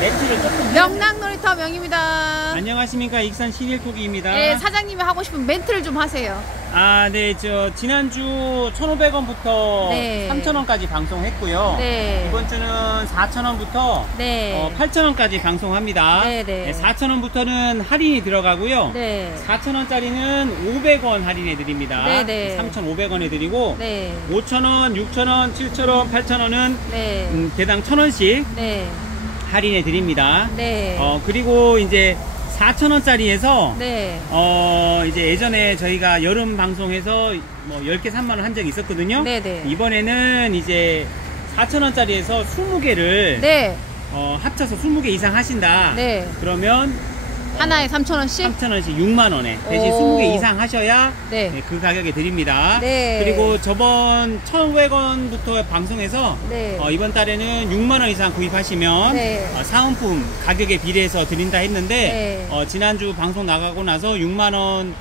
매트를 조금 명랑놀이터 명입니다. 안녕하십니까, 익산 신일토기입니다. 네, 사장님이 하고 싶은 멘트를 좀 하세요. 아, 네, 지난주 1,500원부터 네. 3,000원까지 방송했고요. 네. 이번 주는 4,000원부터 네. 8,000원까지 방송합니다. 네, 네. 4,000원부터는 할인이 들어가고요. 네. 4,000원짜리는 500원 할인해 드립니다. 네, 네. 3,500원에 드리고 네. 5,000원, 6,000원, 7,000원, 8,000원은 네. 개당 1,000원씩 네. 할인해 드립니다. 네. 그리고 이제 4,000원짜리에서 네. 이제 예전에 저희가 여름 방송에서 뭐 10개 3만원 한 적이 있었거든요. 네네. 이번에는 이제 4,000원짜리에서 20개를 네. 합쳐서 20개 이상 하신다. 네. 그러면 하나에 3,000원씩? 3,000원씩 6만원에 대신 오. 20개 이상 하셔야 네. 그 가격에 드립니다. 네. 그리고 저번 1,500원부터 방송해서 네. 이번 달에는 6만원 이상 구입하시면 네. 사은품 가격에 비례해서 드린다 했는데 네. 지난주 방송 나가고 나서 6만원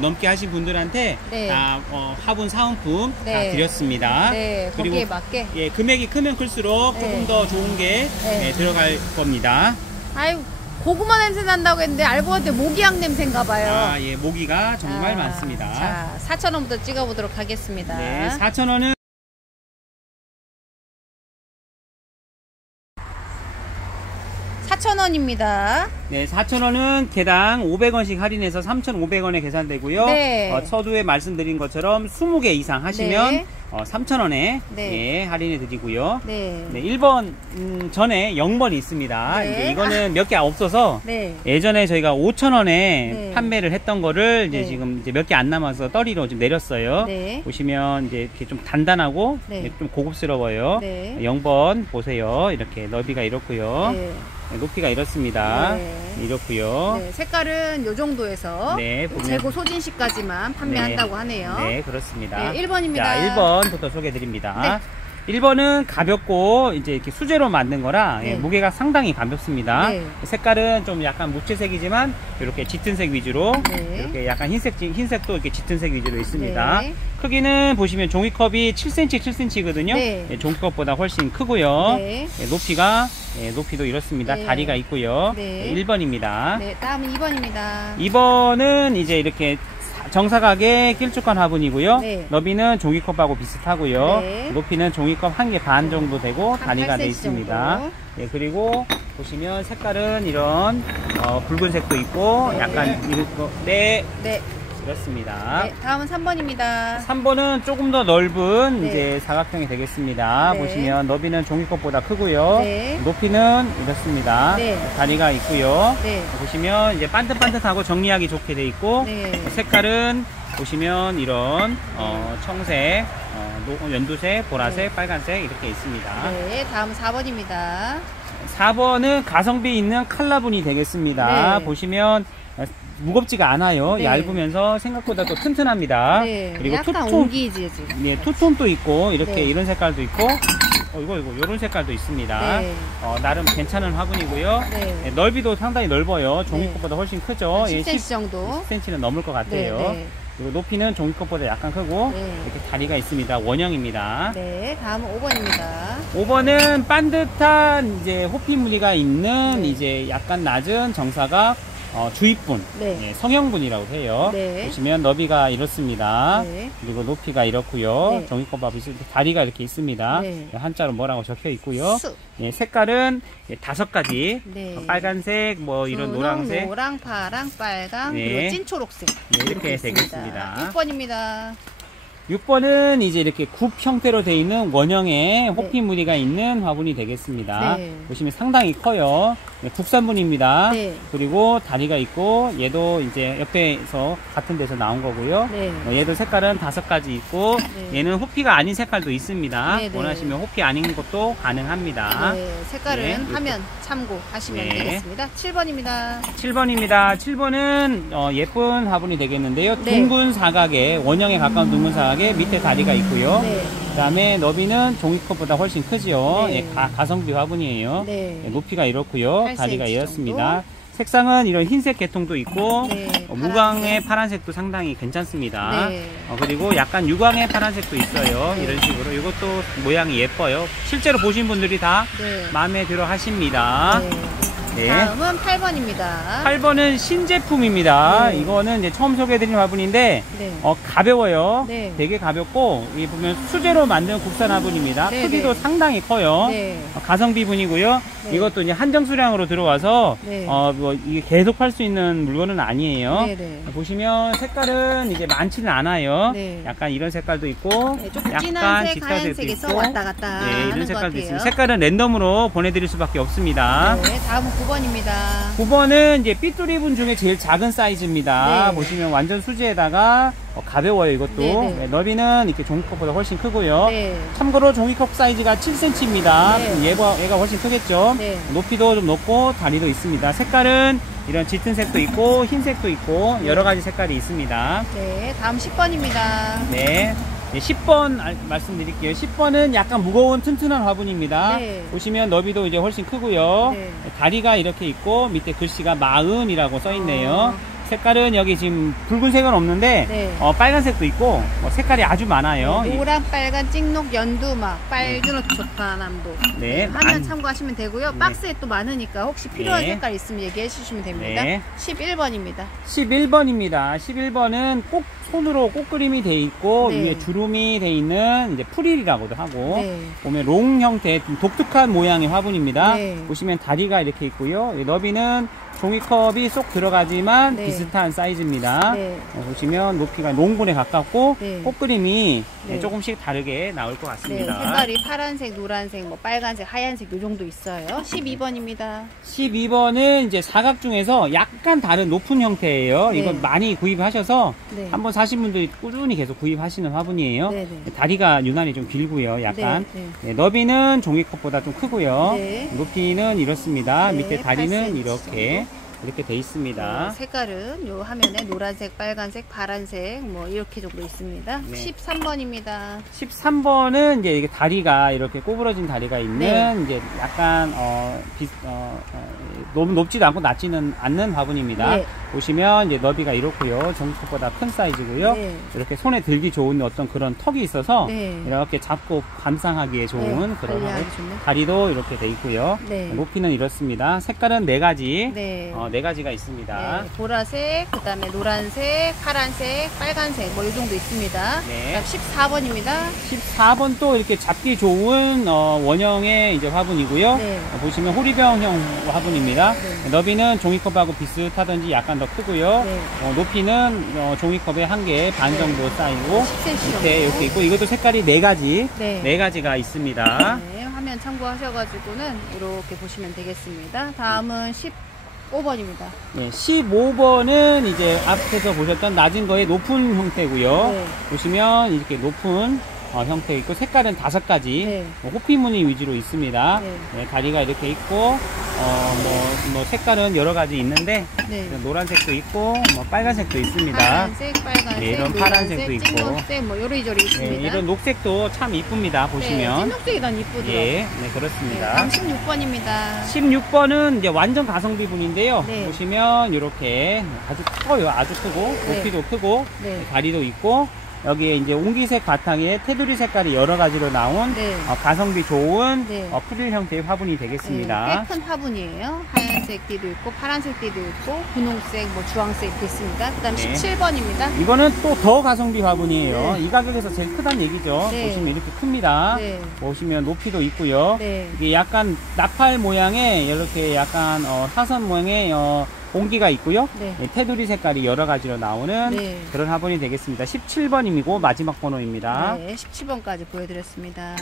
넘게 하신 분들한테 네. 다 화분 사은품 네. 다 드렸습니다. 네. 그리고 거기에 맞게. 예, 금액이 크면 클수록 네. 조금 더 좋은 게 네. 들어갈 겁니다. 아유, 고구마 냄새 난다고 했는데 알고 봤더니 모기향 냄새인가 봐요. 예, 모기가 정말 많습니다. 자, 4,000원부터 찍어보도록 하겠습니다. 네, 4,000원은 4,000원입니다. 네, 4,000원은 개당 500원씩 할인해서 3,500원에 계산되고요. 네. 서두에 말씀드린 것처럼 20개 이상 하시면 네. 3,000원에 네. 예, 할인해 드리고요. 네. 네, 1번 전에 0번이 있습니다. 네. 이제 이거는 몇 개 없어서 네. 예전에 저희가 5,000원에 네. 판매를 했던 거를 이제 네. 지금 이제 몇 개 안 남아서 떨이로 좀 내렸어요. 네. 보시면 이제 이렇게 좀 단단하고 네. 좀 고급스러워요. 네. 0번 보세요. 이렇게 너비가 이렇고요. 네. 높이가 이렇습니다. 네. 이렇고요. 네, 색깔은 요 정도에서 네, 보면- 재고 소진시까지만 판매한다고 하네요. 네, 그렇습니다. 네, 1번입니다. 자, 1번부터 소개해 드립니다. 네. 1번은 가볍고 이제 이렇게 수제로 만든 거라 네. 무게가 상당히 가볍습니다. 네. 색깔은 좀 약간 무채색이지만 이렇게 짙은 색 위주로 네. 이렇게 약간 흰색도 이렇게 짙은 색 위주로 있습니다. 네. 크기는 보시면 종이컵이 7cm, 7cm거든요. 네. 종이컵보다 훨씬 크고요. 네. 높이도 이렇습니다. 네. 다리가 있고요. 네. 1번입니다. 네, 다음은 2번입니다. 2번은 이제 이렇게 정사각의 길쭉한 화분이고요. 네. 너비는 종이컵하고 비슷하고요. 네. 높이는 종이컵 1개 반 정도 되고 한 단위가 8cm 되어 있습니다. 정도. 예, 그리고 보시면 색깔은 이런 붉은색도 있고 네. 약간 네, 네. 이렇습니다. 네, 다음은 3번입니다. 3번은 조금 더 넓은 네. 이제 사각형이 되겠습니다. 네. 보시면 너비는 종이컵보다 크고요. 네. 높이는 이렇습니다. 네. 다리가 있고요. 네. 보시면 이제 반듯반듯하고 정리하기 좋게 돼 있고 네. 색깔은 보시면 이런 청색, 연두색, 보라색, 빨간색 이렇게 있습니다. 네, 다음은 4번입니다. 4번은 가성비 있는 칼라분이 되겠습니다. 네. 보시면 무겁지가 않아요. 네. 얇으면서 생각보다 또 튼튼합니다. 네, 그리고 약간 투톤, 옹기지 지금. 네, 투톤도 있고 이렇게 네. 이런 색깔도 있고 이런 색깔도 있습니다. 네. 나름 괜찮은 화분이고요. 네. 네, 넓이도 상당히 넓어요. 종이컵보다 훨씬 크죠. 10cm 정도. 10cm는 넘을 것 같아요. 네, 네. 그리고 높이는 종이컵보다 약간 크고 네. 이렇게 다리가 있습니다. 원형입니다. 네, 다음은 5번입니다. 5번은 반듯한 이제 호피 무늬가 있는 네. 이제 약간 낮은 정사각 주입분, 네. 예, 성형분이라고 해요. 네. 보시면 너비가 이렇습니다. 네. 그리고 높이가 이렇고요. 네. 종이컵과 비슷 다리가 이렇게 있습니다. 네. 한자로 뭐라고 적혀 있고요. 수. 예, 색깔은 5가지, 네. 빨간색, 뭐 이런 분홍, 노란색, 노랑, 파랑, 빨강, 네. 그리고 찐초록색. 네, 이렇게 되겠습니다. 6번입니다. 6번은 이제 이렇게 굽 형태로 되어 있는 원형의 호피 무늬가 있는 화분이 되겠습니다. 네. 보시면 상당히 커요. 네, 국산분입니다. 네. 그리고 다리가 있고 얘도 이제 옆에서 같은 데서 나온 거고요. 네. 얘도 색깔은 5가지 있고 네. 얘는 호피가 아닌 색깔도 있습니다. 네, 네. 원하시면 호피 아닌 것도 가능합니다. 네, 색깔은 네. 화면 참고하시면 네. 되겠습니다. 7번입니다. 7번입니다. 7번은 예쁜 화분이 되겠는데요. 네. 둥근 사각에 원형에 가까운 둥근 사각에 밑에 다리가 있고요. 네. 그 다음에 너비는 종이컵보다 훨씬 크죠. 네. 예, 가성비 화분이에요. 네. 예, 높이가 이렇고요. 8cm 다리가 이렇습니다. 정도. 색상은 이런 흰색 계통도 있고 네, 무광의 파란색도 상당히 괜찮습니다. 네. 그리고 약간 유광의 파란색도 있어요. 네. 이런 식으로 이것도 모양이 예뻐요. 실제로 보신 분들이 다 네. 마음에 들어 하십니다. 네. 네. 다음은 8번입니다. 8번은 신제품입니다. 네. 이거는 이제 처음 소개해드린 화분인데, 네. 가벼워요. 네. 되게 가볍고, 이 보면 수제로 만든 국산 화분입니다. 네, 크기도 네. 상당히 커요. 네. 가성비 분이고요. 네. 이것도 이제 한정 수량으로 들어와서, 네. 뭐, 이게 계속 팔 수 있는 물건은 아니에요. 네, 네. 보시면 색깔은 이제 많지는 않아요. 네. 약간 이런 색깔도 있고, 네, 조금 진한 색, 하얀색에서 왔다 갔다 네, 하는 이런 것 색깔도 같아요. 있습니다. 색깔은 랜덤으로 보내드릴 수밖에 없습니다. 네, 다음은 9번입니다. 9번은 이제 삐뚤이 분 중에 제일 작은 사이즈입니다. 네. 보시면 완전 수지에다가 가벼워요, 이것도. 네, 네. 네, 너비는 이렇게 종이컵보다 훨씬 크고요. 네. 참고로 종이컵 사이즈가 7cm입니다. 네. 얘가 훨씬 크겠죠. 네. 높이도 좀 높고 다리도 있습니다. 색깔은 이런 짙은 색도 있고 흰색도 있고 여러 가지 색깔이 있습니다. 네, 다음 10번입니다. 네. 10번 말씀드릴게요. 10번은 약간 무거운 튼튼한 화분입니다. 네. 보시면 너비도 이제 훨씬 크고요. 네. 다리가 이렇게 있고 밑에 글씨가 마음이라고 써 있네요. 어. 색깔은 여기 지금 붉은색은 없는데 네. 빨간색도 있고 색깔이 아주 많아요. 노란, 빨간, 찍록, 연두막, 빨주노, 조파남도. 네. 화면 참고하시면 되고요. 네. 박스에 또 많으니까 혹시 필요한 네. 색깔 있으면 얘기해 주시면 됩니다. 네. 11번입니다. 11번입니다. 11번은 꼭 손으로 꽃그림이 돼 있고 네. 위에 주름이 돼 있는 이제 프릴이라고도 하고 네. 보면 롱 형태의 좀 독특한 모양의 화분입니다. 네. 보시면 다리가 이렇게 있고요. 이 너비는 종이컵이 쏙 들어가지만 네. 비슷한 사이즈입니다. 네. 보시면 높이가 롱분에 가깝고 네. 꽃그림이 네. 조금씩 다르게 나올 것 네, 같습니다. 색깔이 파란색, 노란색, 뭐 빨간색, 하얀색 요 정도 있어요. 12번입니다. 12번은 이제 사각 중에서 약간 다른 높은 형태예요. 네. 이건 많이 구입하셔서 네. 한번 사신 분들이 꾸준히 계속 구입하시는 화분이에요. 네, 네. 다리가 유난히 좀 길고요. 약간 네, 네, 너비는 종이컵보다 좀 크고요. 네. 높이는 이렇습니다. 네, 밑에 다리는 8cm 이렇게 돼 있습니다. 네, 색깔은 요 화면에 노란색, 빨간색, 파란색 뭐 이렇게 정도 있습니다. 네. 13번입니다. 13번은 이제 이게 다리가 이렇게 꼬부러진 다리가 있는 네. 이제 약간 너무 높지도 않고 낮지는 않는 화분입니다. 네. 보시면 이제 너비가 이렇고요. 종이컵보다 큰 사이즈고요. 네. 이렇게 손에 들기 좋은 어떤 그런 턱이 있어서 네. 이렇게 잡고 감상하기에 좋은 네, 그런 관리하기 화분. 좋네. 다리도 이렇게 돼 있고요. 네. 높이는 이렇습니다. 색깔은 4가지. 네. 4가지가 있습니다. 네, 보라색, 그 다음에 노란색, 파란색, 빨간색 뭐 이 정도 있습니다. 네. 그다음 14번입니다. 14번 또 이렇게 잡기 좋은 원형의 이제 화분이고요. 네. 보시면 호리병형 화분입니다. 네. 너비는 종이컵하고 비슷하든지 약간 더 크고요. 네. 높이는 종이컵의 1개 반 네. 정도 쌓이고 10cm 정도. 밑에 이렇게 있고 이것도 색깔이 4가지 네. 4가지가 있습니다. 네, 화면 참고하셔가지고는 이렇게 보시면 되겠습니다. 다음은 15번입니다. 네, 15번은 이제 앞에서 보셨던 낮은 거의 높은 형태고요. 네. 보시면 이렇게 높은 형태 있고 색깔은 5가지 네. 호피무늬 위주로 있습니다. 네. 네, 다리가 이렇게 있고 뭐 색깔은 여러 가지 있는데 네. 노란색도 있고 뭐 빨간색도 있습니다. 파란색, 빨간색, 네, 이런 노란색, 파란색도 있고. 찐녹색 뭐 요리조리 네, 있습니다. 이런 녹색도 참 이쁩니다. 보시면 찐녹색이 난 이쁘더라고요. 예, 네, 네, 그렇습니다. 다음 16번입니다. 16번은 이제 완전 가성비 분인데요. 네. 보시면 이렇게 아주 커요. 아주 크고 네. 높이도 크고 네. 다리도 있고 여기에 이제 옹기색 바탕에 테두리 색깔이 여러 가지로 나온 네. 가성비 좋은 네. 프릴 형태의 화분이 되겠습니다. 꽤 큰 화분이에요. 하얀색 띠도 있고 파란색 띠도 있고 분홍색, 뭐 주황색 이렇게 있습니다. 그 다음 네. 17번입니다. 이거는 또 더 가성비 화분이에요. 네. 이 가격에서 제일 크다는 얘기죠. 네. 보시면 이렇게 큽니다. 네. 보시면 높이도 있고요. 네. 이게 약간 나팔 모양의 이렇게 약간 사선 모양의 공기가 있고요. 네. 테두리 색깔이 여러 가지로 나오는 네. 그런 화분이 되겠습니다. 17번이고 마지막 번호입니다. 네, 17번까지 보여드렸습니다.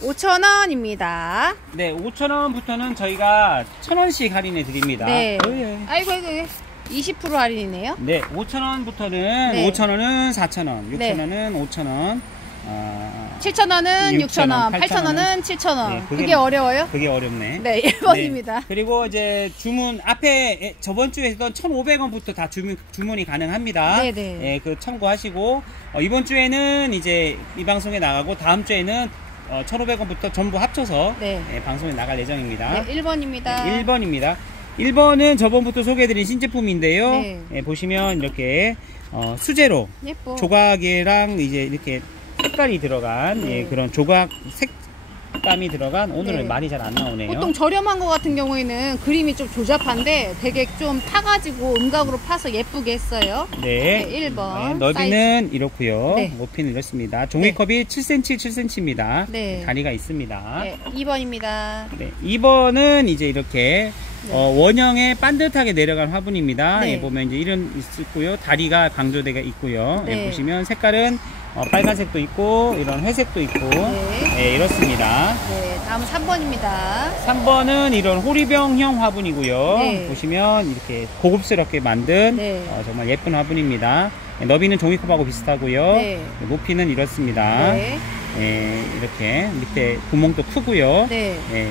(5,000원입니다) 네, 5,000원부터는 저희가 1,000원씩 할인해 드립니다. 네. 예. 아이고 20% 할인이네요. 네, 5,000원부터는 네. 5,000원은 4,000원, 네. 6,000원은 5,000원, 7,000원은 6,000원, 6,000원, 8,000원은 7,000원. 네, 그게 어려워요? 그게 어렵네. 네, 1번입니다. 네. 그리고 이제 주문 앞에 저번 주에 했던 1,500원부터 다 주문이 가능합니다. 네, 네. 예, 그 참고하시고 이번 주에는 이제 이 방송에 나가고 다음 주에는 1,500원부터 전부 합쳐서 네. 예, 방송에 나갈 예정입니다. 네, 1번입니다. 1번입니다. 1번은 저번부터 소개해드린 신제품인데요. 네. 예, 보시면 이렇게 수제로 예뻐. 조각이랑 이제 이렇게 색깔이 들어간 네. 예, 그런 조각 색감이 들어간 오늘은 네. 말이 잘 안 나오네요. 보통 저렴한 거 같은 경우에는 그림이 좀 조잡한데 되게 좀 파가지고 음각으로 파서 예쁘게 했어요. 네. 네, 1번. 너비는 이렇고요. 네. 높이는 이렇습니다. 종이컵이 7cm, 7cm입니다. 네. 다리가 있습니다. 네, 2번입니다. 네, 2번은 이제 이렇게 네. 원형에 반듯하게 내려간 화분입니다. 네. 예, 보면 이제 이런 있고요. 다리가 강조되어 있고요. 네. 예, 보시면 색깔은 빨간색도 있고 이런 회색도 있고 네. 예, 이렇습니다. 네, 다음 3번입니다. 3번은 이런 호리병형 화분이고요. 네. 보시면 이렇게 고급스럽게 만든 네. 정말 예쁜 화분입니다. 예, 너비는 종이컵하고 비슷하고요. 네. 높이는 이렇습니다. 네. 예, 이렇게 밑에 구멍도 크고요. 네. 예,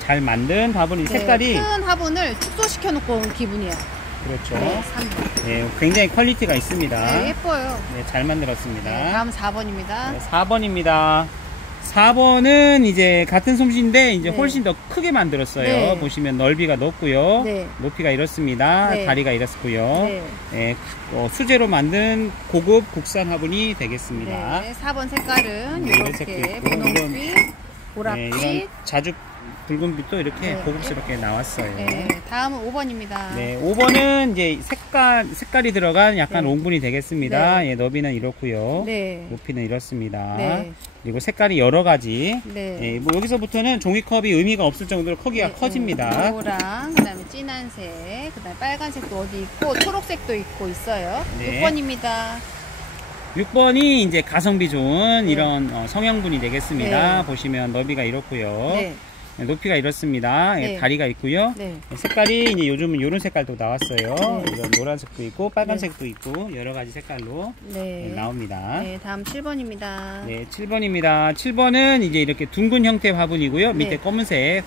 잘 만든 화분이 색깔이 큰 화분을 축소시켜 놓고 온 기분이에요. 그렇죠. 네, 3번. 예, 굉장히 퀄리티가 있습니다. 네, 예뻐요. 네, 잘 만들었습니다. 네, 다음 4번입니다. 네, 4번입니다. 4번은 이제 같은 솜씨인데 이제 네. 훨씬 더 크게 만들었어요. 네. 보시면 넓이가 높고요. 네. 높이가 이렇습니다. 네. 다리가 이렇고요. 네. 예, 수제로 만든 고급 국산 화분이 되겠습니다. 네, 4번 색깔은 네, 이렇게 색도 있고, 분홍빛, 보랏빛. 이런 자주 붉은 빛도 이렇게 네. 고급스럽게 나왔어요. 네, 다음은 5번입니다. 네, 5번은 이제 색깔이 들어간 약간 네. 옹분이 되겠습니다. 네. 예, 너비는 이렇고요. 네. 높이는 이렇습니다. 네. 그리고 색깔이 여러 가지. 네. 예, 뭐 여기서부터는 종이컵이 의미가 없을 정도로 크기가 네, 커집니다. 노랑, 그 다음에 진한색, 그 다음에 빨간색도 어디 있고, 초록색도 있고 있어요. 네. 6번입니다. 6번이 이제 가성비 좋은 네. 이런 성형분이 되겠습니다. 네. 보시면 너비가 이렇고요. 네. 높이가 이렇습니다. 예, 네. 다리가 있고요. 네. 색깔이 이제 요즘은 이런 색깔도 나왔어요. 네. 이런 노란색도 있고 빨간색도 있고 여러 가지 색깔로 네. 나옵니다. 네, 다음 7번입니다. 네, 7번입니다. 7번은 이제 이렇게 둥근 형태 화분이고요. 밑에 네. 검은색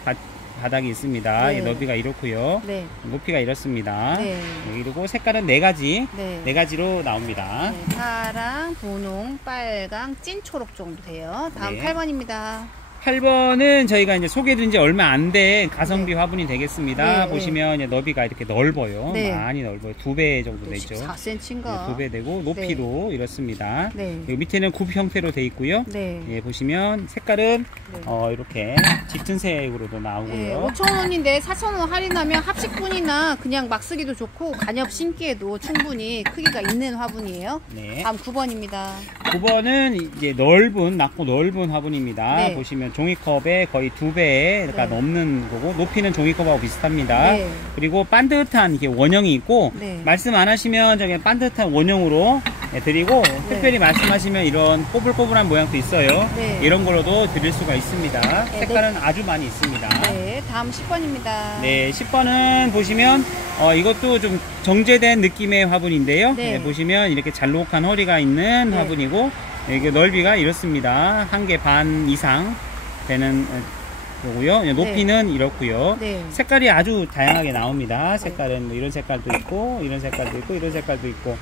바닥이 있습니다. 네. 예, 너비가 이렇고요. 네. 높이가 이렇습니다. 네. 그리고 색깔은 4가지, 네. 4가지로 나옵니다. 네, 파랑, 분홍, 빨강, 찐초록 정도 돼요. 다음 네. 8번입니다. 8번은 저희가 이제 소개해드린 지 얼마 안 된 가성비 네. 화분이 되겠습니다. 네, 보시면 이제 너비가 이렇게 넓어요. 네. 많이 넓어요. 2배 정도 되죠. 14cm인가? 2배 되고 높이도 이렇습니다. 네. 그리고 밑에는 굽 형태로 되어 있고요. 네. 예, 보시면 색깔은 네. 이렇게 짙은 색으로도 네, 나오고요. 5,000원인데 4,000원 할인하면 합식분이나 그냥 막 쓰기도 좋고 간엽 심기에도 충분히 크기가 있는 화분이에요. 네. 다음 9번입니다. 9번은 이제 낮고 넓은 화분입니다. 네. 보시면 종이컵의 거의 2배가 네. 넘는 거고 높이는 종이컵하고 비슷합니다. 네. 그리고 반듯한 이게 원형이 있고 네. 말씀 안 하시면 저기 반듯한 원형으로 드리고 네. 특별히 말씀하시면 이런 꼬불꼬불한 모양도 있어요. 네. 이런 거로도 드릴 수가 있습니다. 네. 색깔은 아주 많이 있습니다. 네, 다음 10번입니다. 네, 10번은 보시면 이것도 좀 정제된 느낌의 화분인데요. 네. 보시면 이렇게 잘록한 허리가 있는 네. 화분이고 이게 넓이가 이렇습니다. 1개 반 이상 되는 거고요. 높이는 이렇고요. 네. 색깔이 아주 다양하게 나옵니다. 색깔은 뭐 이런 색깔도 있고 이런 색깔도 있고 이런 색깔도 있고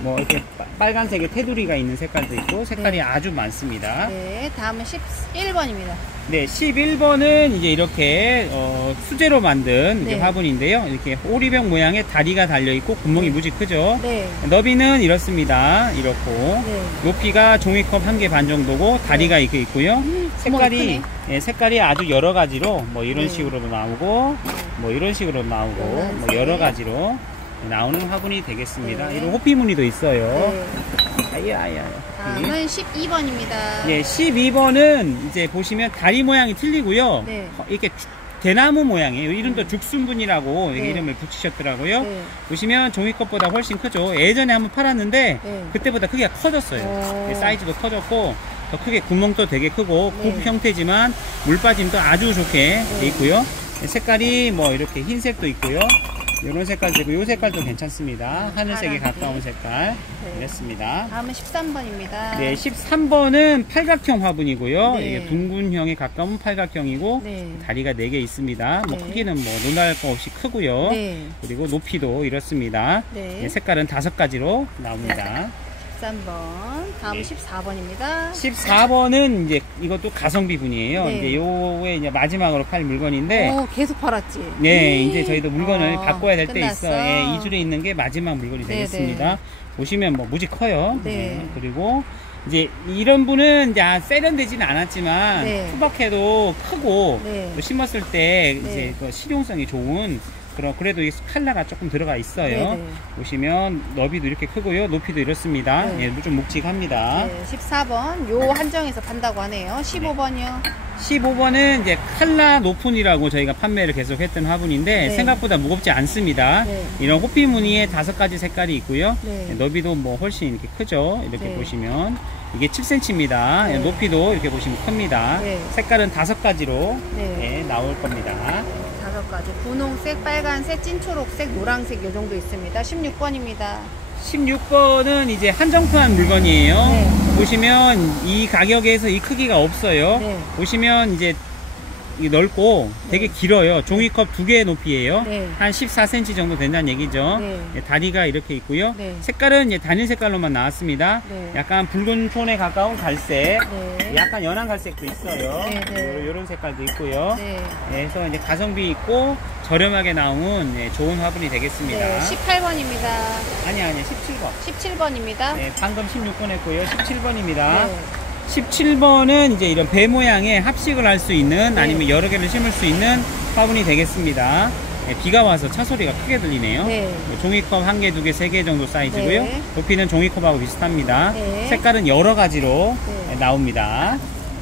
뭐 이렇게 빨간색의 테두리가 있는 색깔도 있고 색깔이 네. 아주 많습니다. 네, 다음은 11번입니다. 네, 11번은 이제 이렇게 수제로 만든 이제 네. 화분인데요. 이렇게 오리병 모양의 다리가 달려 있고 구멍이 무지 크죠. 네. 너비는 이렇습니다. 이렇고 네. 높이가 종이컵 1개 반 정도고 다리가 이렇게 있고요. 색깔이 크네. 색깔이 아주 여러 가지로 뭐 이런 네. 식으로도 나오고 뭐 이런 식으로 나오고 뭐 여러 가지로 나오는 화분이 되겠습니다. 네. 이런 호피 무늬도 있어요. 네. 아야. 다음은 12번입니다. 예, 12번은 이제 보시면 다리 모양이 틀리고요. 네. 이렇게 대나무 모양이에요. 이름도 죽순분이라고 네. 이름을 붙이셨더라고요. 네. 보시면 종이컵보다 훨씬 크죠. 예전에 한번 팔았는데 네. 그때보다 크기가 커졌어요. 오. 사이즈도 커졌고 더 크게 구멍도 되게 크고 네. 굽 형태지만 물 빠짐도 아주 좋게 네. 돼 있고요. 색깔이 뭐 이렇게 흰색도 있고요. 이런 색깔도 있고 이 색깔도 괜찮습니다. 하늘색에 파란색. 가까운 색깔 네. 이렇습니다. 다음은 13번입니다. 네, 13번은 팔각형 화분이고요. 네. 이게 둥근형에 가까운 팔각형이고 네. 다리가 4개 있습니다. 뭐 네. 크기는 뭐 논할 거 없이 크고요. 네. 그리고 높이도 이렇습니다. 네. 네, 색깔은 5가지로 나옵니다. 13번. 다음 네. 14번입니다. 14번은 이제 이것도 가성비 분이에요. 네. 이제 요게 이제 마지막으로 팔 물건인데 오, 계속 팔았지? 네, 이제 저희도 물건을 바꿔야 될 때 끝났어. 있어. 예, 이 줄에 있는 게 마지막 물건이 네, 되겠습니다. 보시면 뭐 무지 커요. 네. 그리고 이제 이런 분은 이제 세련되지는 않았지만 네. 투박해도 크고 네. 또 심었을 때 네. 이제 그 실용성이 좋은 그래도 이 칼라가 조금 들어가 있어요. 네, 네. 보시면 너비도 이렇게 크고요, 높이도 이렇습니다. 네. 예, 좀 묵직합니다. 네, 14번 요 한정에서 판다고 하네요. 15번이요. 15번은 이제 칼라 노픈이라고 저희가 판매를 계속 했던 화분인데 네. 생각보다 무겁지 않습니다. 네. 이런 호피 무늬에 5가지 색깔이 있고요. 네. 너비도 뭐 훨씬 이렇게 크죠. 이렇게 네. 보시면 이게 7cm입니다. 네. 높이도 이렇게 보시면 큽니다. 네. 색깔은 5가지로 네. 나올 겁니다. 5가지. 분홍색, 빨간색, 찐초록색, 노란색 요 정도 있습니다. 16번입니다. 16번은 이제 한정판 물건이에요. 네. 보시면 이 가격에서 이 크기가 없어요. 네. 보시면 이제 이 넓고 되게 길어요. 종이컵 2개의 높이에요. 네. 한 14cm 정도 된다는 얘기죠. 네. 예, 다리가 이렇게 있고요. 네. 색깔은 이제 단일 색깔로만 나왔습니다. 네. 약간 붉은 톤에 가까운 갈색, 네. 약간 연한 갈색도 있어요. 네, 네. 이런 색깔도 있고요. 네. 그래서 이제 가성비 있고 저렴하게 나온 좋은 화분이 되겠습니다. 네. 18번입니다. 아니 17번. 17번입니다. 네, 방금 16번 했고요. 17번입니다. 네. 17번은 이제 이런 배 모양의 합식을 할 수 있는 네. 아니면 여러 개를 심을 수 있는 화분이 되겠습니다. 비가 와서 차 소리가 크게 들리네요. 네. 종이컵 1개, 2개, 3개 정도 사이즈고요. 네. 높이는 종이컵하고 비슷합니다. 네. 색깔은 여러 가지로 네. 나옵니다.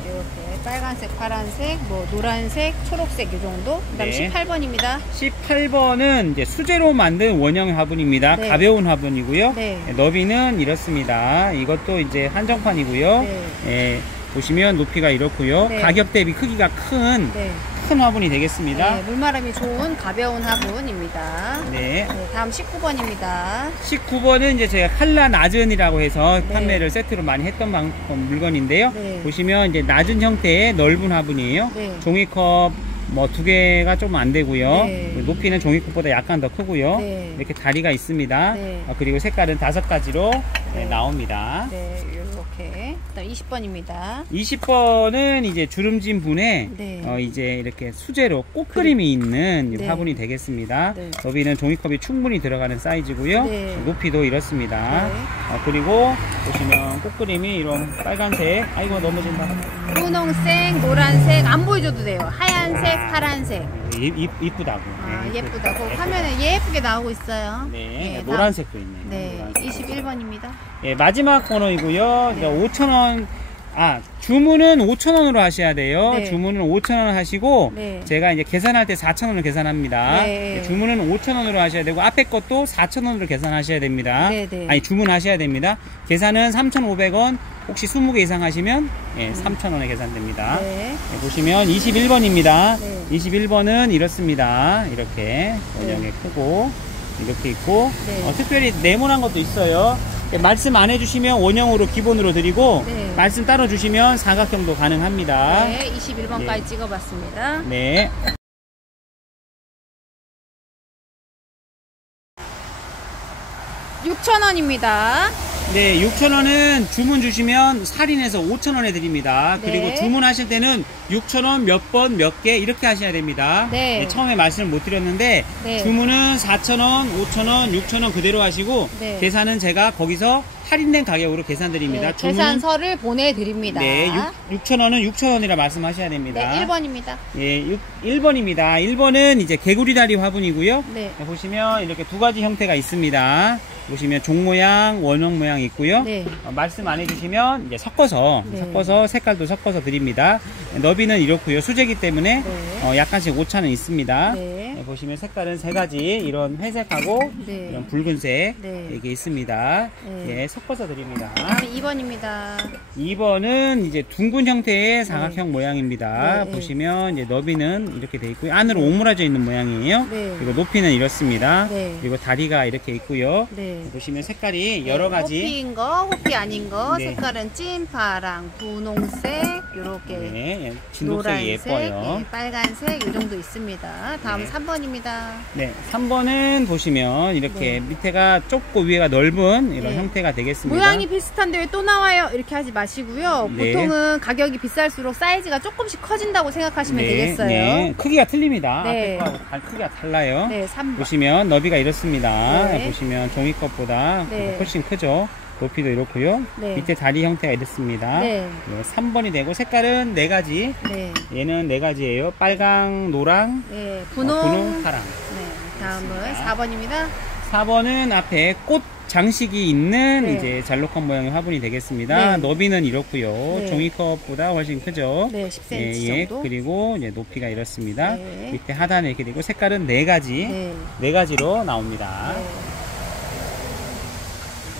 이렇게 빨간색, 파란색, 뭐 노란색, 초록색 이 정도. 그다음 네. 18번입니다. 18번은 이제 수제로 만든 원형 화분입니다. 네. 가벼운 화분이고요. 네. 너비는 이렇습니다. 이것도 이제 한정판이고요. 네. 예, 보시면 높이가 이렇고요. 네. 가격 대비 크기가 큰 네. 화분이 되겠습니다. 네, 물마름이 좋은 가벼운 화분입니다. 네. 네, 다음 19번입니다. 19번은 이제 저희가 칼라 낮은이라고 해서 네. 판매를 세트로 많이 했던 물건인데요. 네. 보시면 이제 낮은 형태의 넓은 화분이에요. 네. 종이컵 뭐 2개가 좀 안 되고요. 네. 높이는 종이컵보다 약간 더 크고요. 네. 이렇게 다리가 있습니다. 네. 그리고 색깔은 5가지로 네. 나옵니다. 네, 이렇게. 그다음 20번입니다. 20번은 이제 주름진 분에 네. 이제 이렇게 수제로 꽃그림이 있는 네. 화분이 되겠습니다. 네. 너비는 종이컵이 충분히 들어가는 사이즈고요. 네. 높이도 이렇습니다. 네. 그리고 보시면 꽃그림이 이런 빨간색, 아이고 넘어진다. 분홍색, 노란색 안 보여줘도 돼요. 하얀색, 파란색. 이쁘다고. 아, 네, 예쁘다고 화면에 예쁘게 나오고 있어요. 네, 다음. 노란색도 있네요. 네, 노란색. 21번입니다. 예, 마지막 번호이고요. 네. 5,000원. 주문은 5,000원으로 하셔야 돼요. 네. 주문은 5,000원 하시고, 네. 제가 이제 계산할 때 4,000원을 계산합니다. 네. 주문은 5,000원으로 하셔야 되고, 앞에 것도 4,000원으로 계산하셔야 됩니다. 네, 네. 아니, 주문하셔야 됩니다. 계산은 3,500원, 혹시 20개 이상 하시면, 3,000원에 계산됩니다. 네. 네, 보시면 21번입니다. 네. 21번은 이렇습니다. 이렇게 원형에 크고, 이렇게 있고, 네. 특별히 네모난 것도 있어요. 말씀 안 해주시면 원형으로 기본으로 드리고 네. 말씀 따로 주시면 사각형도 가능합니다. 네, 21번까지 찍어봤습니다. 네. (6,000원입니다) 네, 6,000원은 주문 주시면 할인해서 5,000원에 드립니다. 네. 그리고 주문하실 때는 6,000원 몇 번 몇 개 이렇게 하셔야 됩니다. 네. 처음에 말씀을 못 드렸는데 네. 주문은 4,000원, 5,000원, 6,000원 그대로 하시고 네. 계산은 제가 거기서 할인된 가격으로 계산드립니다. 네, 계산서를 보내드립니다. 네, 6,000원은 6,000원이라 말씀하셔야 됩니다. 네, 1번입니다. 예, 1번입니다. 1번은 이제 개구리다리 화분이고요. 네. 보시면 이렇게 2가지 형태가 있습니다. 보시면 종 모양, 원형 모양 있고요. 네. 말씀 안 해주시면 이제 섞어서 색깔도 섞어서 드립니다. 너비는 이렇고요. 수제기 때문에 네. 약간씩 오차는 있습니다. 네. 보시면 색깔은 3가지, 이런 회색하고 네. 이런 붉은색 네. 이게 있습니다. 네. 예, 섞어서 드립니다. 다음에 2번입니다. 2번은 이제 둥근 형태의 사각형 모양입니다. 네. 보시면 이제 너비는 이렇게 돼 있고요. 안으로 오므라져 있는 모양이에요. 네. 그리고 높이는 이렇습니다. 네. 그리고 다리가 이렇게 있고요. 네. 보시면 색깔이 여러 가지. 호피인 거, 호피 아닌 거, 네. 색깔은 찐파랑, 분홍색, 요렇게 네, 진독색이 노란색, 예뻐요. 예, 빨간색 요 정도 있습니다. 다음 네. 3번입니다. 네, 3번은 보시면 이렇게 네. 밑에가 좁고 위에가 넓은 이런 네. 형태가 되겠습니다. 모양이 비슷한데 왜 또 나와요? 이렇게 하지 마시고요. 네. 보통은 가격이 비쌀수록 사이즈가 조금씩 커진다고 생각하시면 되겠어요. 네, 크기가 틀립니다. 네. 앞에 거하고 크기가 달라요. 네, 3번. 보시면 너비가 이렇습니다. 네. 보시면 종이컵보다 네. 훨씬 크죠. 높이도 이렇고요. 네. 밑에 다리 형태가 이렇습니다. 네. 네, 3번이 되고 색깔은 4가지. 네. 얘는 4가지예요. 빨강, 노랑, 네. 분홍. 분홍, 파랑. 네. 다음은 4번입니다. 4번은 앞에 꽃 장식이 있는 네. 이제 잘록한 모양의 화분이 되겠습니다. 네. 너비는 이렇고요. 네. 종이컵보다 훨씬 크죠. 네. 10cm 정도. 그리고 이제 높이가 이렇습니다. 네. 밑에 하단에 이렇게 되고 색깔은 4가지. 네. 4가지로 나옵니다. 네.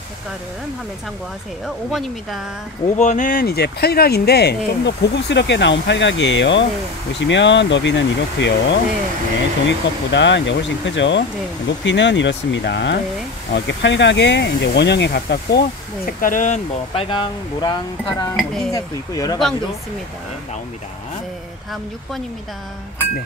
색깔은 화면 참고하세요. 5번입니다. 5번은 이제 팔각인데 네. 좀 더 고급스럽게 나온 팔각이에요. 네. 보시면 너비는 이렇고요. 네. 네, 종이컵보다 이제 훨씬 크죠. 네. 높이는 이렇습니다. 네. 이렇게 팔각에 이제 원형에 가깝고 네. 색깔은 뭐 빨강, 노랑, 파랑, 뭐 네. 흰색도 있고 여러 무광도 가지로 있습니다. 네, 나옵니다. 네. 다음 6번입니다. 네.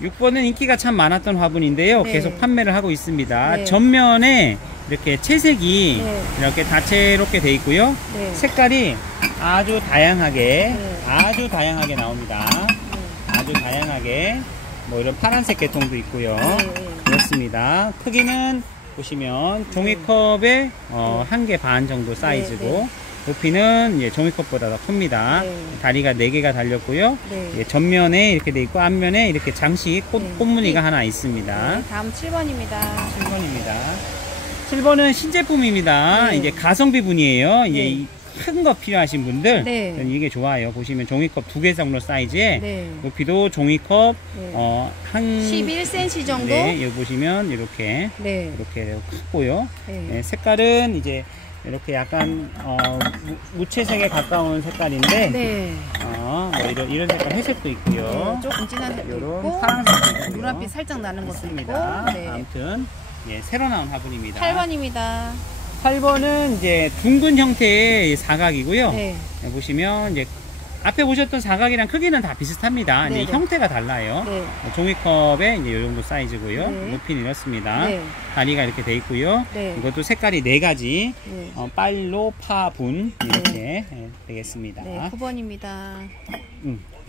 6번은 인기가 참 많았던 화분인데요. 네. 계속 판매를 하고 있습니다. 네. 전면에 이렇게 채색이 네. 이렇게 다채롭게 돼 있고요. 네. 색깔이 아주 다양하게 네. 나옵니다. 네. 아주 다양하게 뭐 이런 파란색 계통도 있고요. 네. 그렇습니다. 크기는 보시면 종이컵의 1개 반 정도 사이즈고 네. 높이는 이제 종이컵보다 더 큽니다. 네. 다리가 4개가 달렸고요. 네. 예, 전면에 이렇게 돼 있고 앞면에 이렇게 장식 네. 꽃무늬가 하나 있습니다. 네. 다음 7번입니다. 7번입니다. 7번은 신제품입니다. 네. 이제 가성비 분이에요. 이제 네. 큰 거 필요하신 분들 네. 저는 이게 좋아요. 보시면 종이컵 2개 정도 사이즈에 네. 높이도 종이컵 네. 한 11cm 정도? 네, 여기 보시면 이렇게 네. 크고요. 네. 네, 색깔은 이제 이렇게 약간 무채색에 가까운 색깔인데 네. 뭐 이런 색깔 회색도 있고요. 네. 조금 진한 색도 이런 있고 파란색도 있고요. 노란빛 살짝 나는 것도 있고. 있습니다. 네. 아무튼 예, 새로 나온 화분입니다. 8번입니다. 8번은 이제 둥근 형태의 사각이고요. 네. 네, 보시면 이제 앞에 보셨던 사각이랑 크기는 다 비슷합니다. 이제 네네. 형태가 달라요. 네. 종이컵의 이제 이 정도 사이즈고요. 네. 높이는 이렇습니다. 네. 다리가 이렇게 돼 있고요. 네. 이것도 색깔이 4가지. 네. 빨로, 파, 분 이렇게 되겠습니다. 네. 9번입니다.